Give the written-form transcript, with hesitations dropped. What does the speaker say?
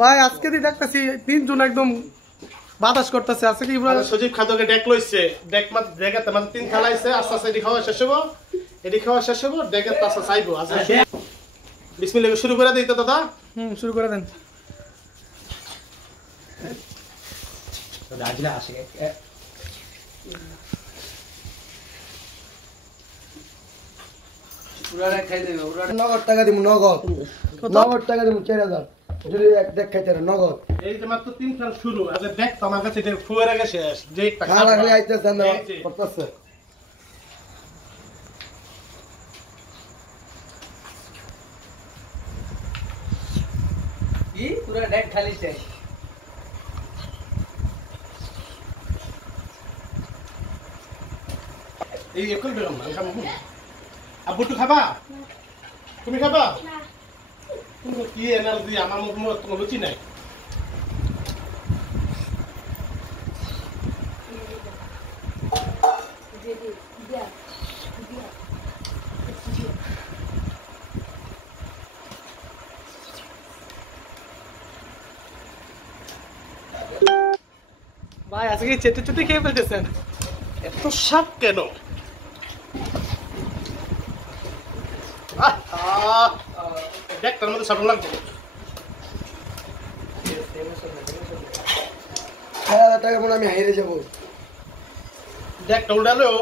ভাই আজকে দি দেখতেছি তিনজন একদম বাতাস করতেছে। আজকে কি সজীব খাদ্যকে ডেক লইছে, ডেক মাত ডেকে মানে তিন খেলাইছে। আস্তে আস্তে এটি খাওয়া শেষ হবো, এটি খাওয়া শেষ হবো, ডেকের পাশে চাইবো। আচ্ছা বিসমিল্লাহ শুরু করে দিই তো দাদা। শুরু করে দেন। নগদ টাকা দিব, নগদ নগদ টাকা দিব 4000 যদি এক দেখ খাইতে নগদ। এই যে মাত্র তিন খেল শুরু। আচ্ছা দেখ তো আমার কাছে এটা ফুয়ের আগে শেষ। যে খালা খালি আইতেছে না করতেছে। কি পুরো ডেক খালি শেষ। এই এখন বেরোম না খাবো। আব্বু তো খাবা? তুমি খাবা? তুমি কি এনার্জি আমার মুখ মুখ তোমার রুচি নাই। ভাই আজকে চেটে চুটে খেয়ে ফেলতেছেন, এত সাপ কেন? দেখ তার মধ্যে সাপ লাগবে। 4000 টাকা মনে আমি হাইরে যাবো। দেখ উল্টালেও